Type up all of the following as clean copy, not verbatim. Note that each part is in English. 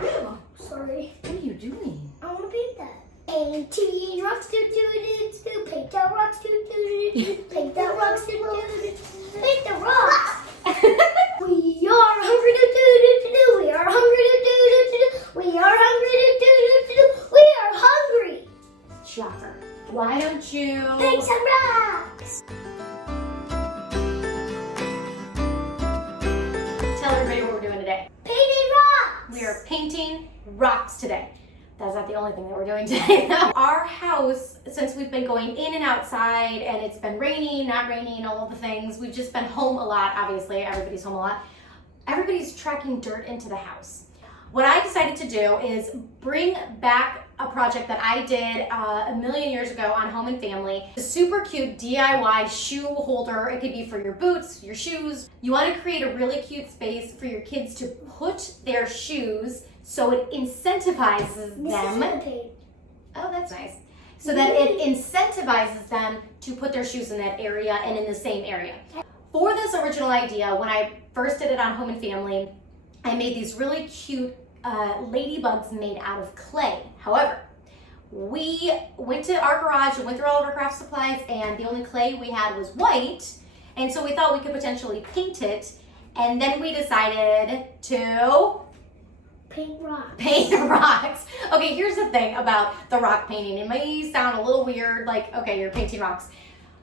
Oh, sorry. What are you doing? I want to paint that. Painting rocks, do, paint the rocks, do, paint the rocks, do, paint the rocks. We are hungry to do, we are hungry to do, we are hungry to do, we are hungry. Shocker. Why don't you Paint some rocks. tell everybody what we're doing today? Painting rocks. We are painting rocks today. That's not the only thing that we're doing today. Our house, since we've been going in and outside and it's been raining, not raining, all of the things, we've just been home a lot, obviously, everybody's home a lot. Everybody's tracking dirt into the house. What I decided to do is bring back a project that I did a million years ago on Home and Family. A super cute DIY shoe holder. It could be for your boots, your shoes. You want to create a really cute space for your kids to put their shoes so it incentivizes them. Oh, that's nice. So that it incentivizes them to put their shoes in that area and in the same area. For this original idea, when I first did it on Home and Family, I made these really cute ladybugs made out of clay. However, we went to our garage and went through all of our craft supplies, and the only clay we had was white, and so we thought we could potentially paint it, and then we decided to paint rocks. Paint rocks. Okay, here's the thing about the rock painting. It may sound a little weird, like, okay, you're painting rocks.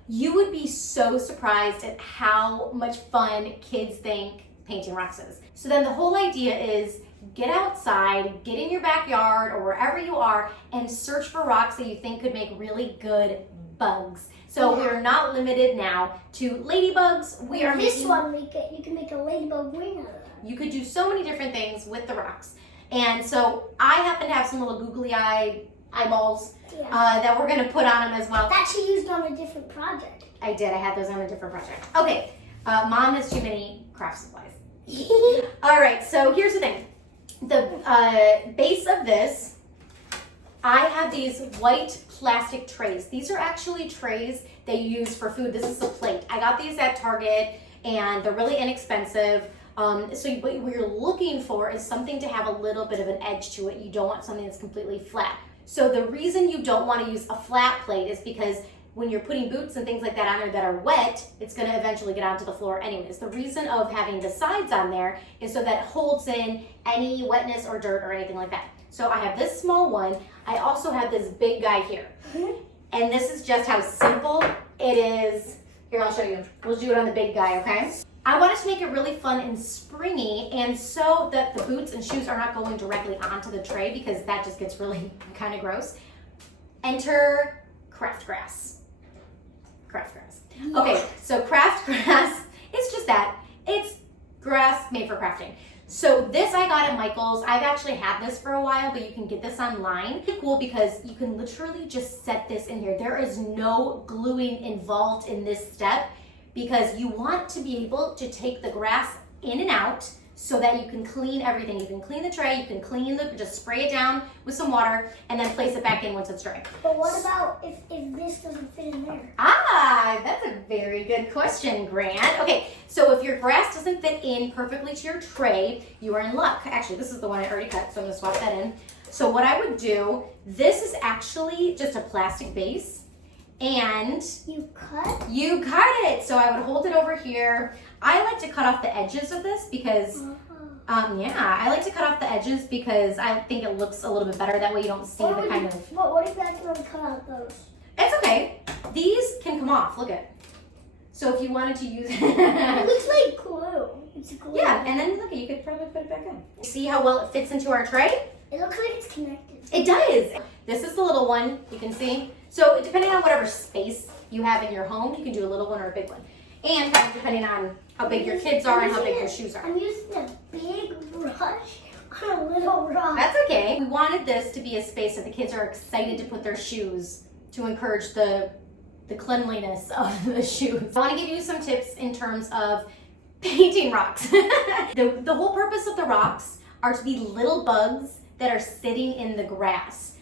You would be so surprised at how much fun kids think painting rocks is. So then the whole idea is get outside, get in your backyard or wherever you are, and search for rocks that you think could make really good bugs. So we're not limited now to ladybugs. We are this one, you can make a ladybug wing out of that. You could do so many different things with the rocks. And so I happen to have some little googly-eyed eyeballs that we're gonna put on them as well. That she used on a different project. I did, I had those on a different project. Okay, Mom has too many craft supplies. All right, so here's the thing. The base of this, I have these white plastic trays. These are actually trays that you use for food. This is a plate. I got these at Target and they're really inexpensive. So what you're looking for is something to have a little bit of an edge to it. You don't want something that's completely flat. So the reason you don't want to use a flat plate is because when you're putting boots and things like that on there that are wet, it's going to eventually get onto the floor anyways. The reason of having the sides on there is so that it holds in any wetness or dirt or anything like that. So I have this small one. I also have this big guy here. And this is just how simple it is. Here, I'll show you. We'll do it on the big guy, okay? I wanted to make it really fun and springy, and so that the boots and shoes are not going directly onto the tray because that just gets really kind of gross. Enter craft grass. Craft grass. Okay, so craft grass, it's just that. It's grass made for crafting. So this I got at Michael's. I've actually had this for a while, but you can get this online. It's cool because you can literally just set this in here. There is no gluing involved in this step because you want to be able to take the grass in and out so that you can clean everything. You can clean the tray, you can clean just spray it down with some water and then place it back in once it's dry. But what about if this doesn't fit in there? Ah, that's a very good question, Grant. Okay, so if your grass doesn't fit in perfectly to your tray, you are in luck. Actually, this is the one I already cut, so I'm gonna swap that in. So what I would do, this is actually just a plastic base. And you cut it. So I would hold it over here. I like to cut off the edges of this because I like to cut off the edges because I think it looks a little bit better. That way you don't see the kind of. But what if you want to cut out those? It's okay. These can come off. Look at. So if you wanted to use it looks like glue. It's glue. Yeah, and then look, you could probably put it back in. See how well it fits into our tray? It looks like it's connected. It does. This is the little one. You can see. So depending on whatever space you have in your home, you can do a little one or a big one. And kind of depending on how big your kids are and how big your shoes are. I'm using a big brush on a little rock. That's okay. We wanted this to be a space that the kids are excited to put their shoes to encourage the cleanliness of the shoes. I want to give you some tips in terms of painting rocks. The whole purpose of the rocks are to be little bugs that are sitting in the grass.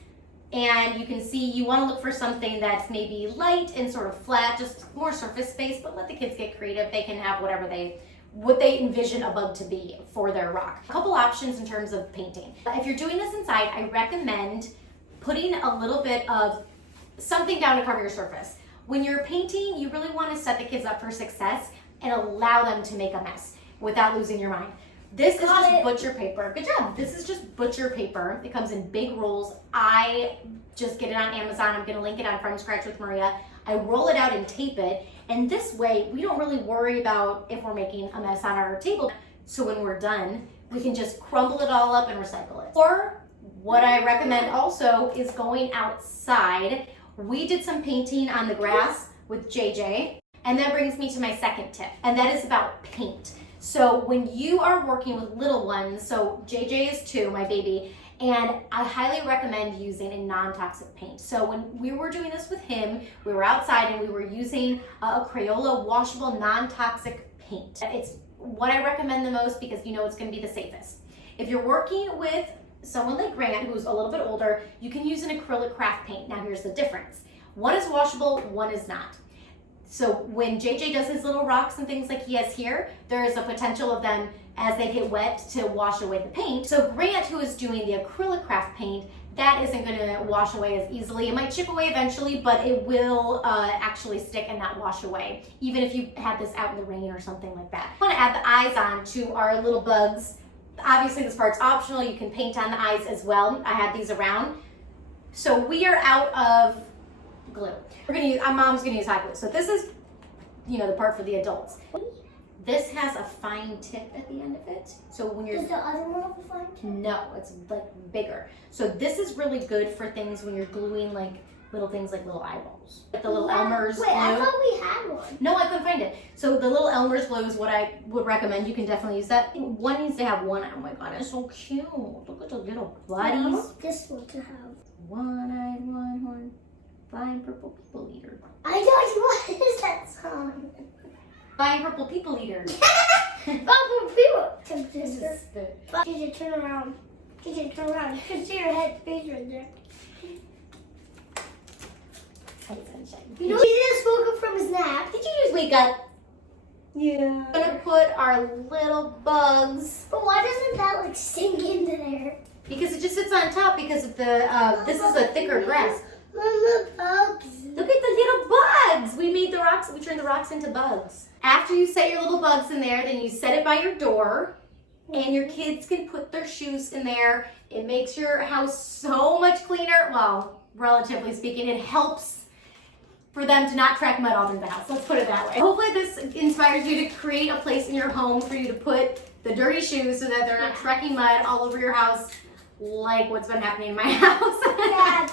And you can see you want to look for something that's maybe light and sort of flat, just more surface space, but let the kids get creative. They can have whatever they what they envision a bug to be for their rock. A couple options in terms of painting. If you're doing this inside, I recommend putting a little bit of something down to cover your surface. When you're painting, you really want to set the kids up for success and allow them to make a mess without losing your mind. This is just butcher paper. Good job. This is just butcher paper. It comes in big rolls. I just get it on Amazon. I'm going to link it on From Scratch with Maria. I roll it out and tape it. And this way, we don't really worry about if we're making a mess on our table. So when we're done, we can just crumble it all up and recycle it. Or what I recommend also is going outside. We did some painting on the grass with JJ. And that brings me to my second tip. And that is about paint. So when you are working with little ones, so JJ is 2, my baby, and I highly recommend using a non-toxic paint. So when we were doing this with him, we were outside and we were using a Crayola washable non-toxic paint. It's what I recommend the most because you know it's going to be the safest. If you're working with someone like Grant, who's a little bit older, you can use an acrylic craft paint. Now here's the difference. One is washable, one is not. So when JJ does his little rocks and things like he has here, there is a potential of them as they get wet to wash away the paint. So Grant, who is doing the acrylic craft paint, that isn't going to wash away as easily. It might chip away eventually, but it will actually stick and not wash away, even if you had this out in the rain or something like that. I want to add the eyes on to our little bugs. Obviously this part's optional. You can paint on the eyes as well. I had these around. So we are out of glue. We're gonna use, mom's gonna use hot glue. So this is, you know, the part for the adults. This has a fine tip at the end of it. So when you're— Does the other one have a fine tip? No, it's like bigger. So this is really good for things when you're gluing like little things like little eyeballs. Like the little Elmer's glue. Wait, I thought we had one. No, I couldn't find it. So the little Elmer's glue is what I would recommend. You can definitely use that. One needs to have one. Oh my God, it's so cute. Look at the little buddies. I want this one to have. One-eyed, one-horn, flying purple people eater. I don't know, what is that song? Flying purple people eater. Purple people. This is the— JJ, turn around. JJ, turn around. You can see your head face right there. You know, he just woke up from his nap. Did you just wake up? Yeah. We're gonna put our little bugs. But why doesn't that like sink into there? Because it just sits on top because of the, this is a thicker grass. Mama, bugs. Look at the little bugs. We made the rocks, we turned the rocks into bugs. After you set your little bugs in there, then you set it by your door and your kids can put their shoes in there. It makes your house so much cleaner. Well, relatively speaking, it helps for them to not track mud all in the house. Let's put it that way. Hopefully this inspires you to create a place in your home for you to put the dirty shoes so that they're not trekking mud all over your house like what's been happening in my house. Dad,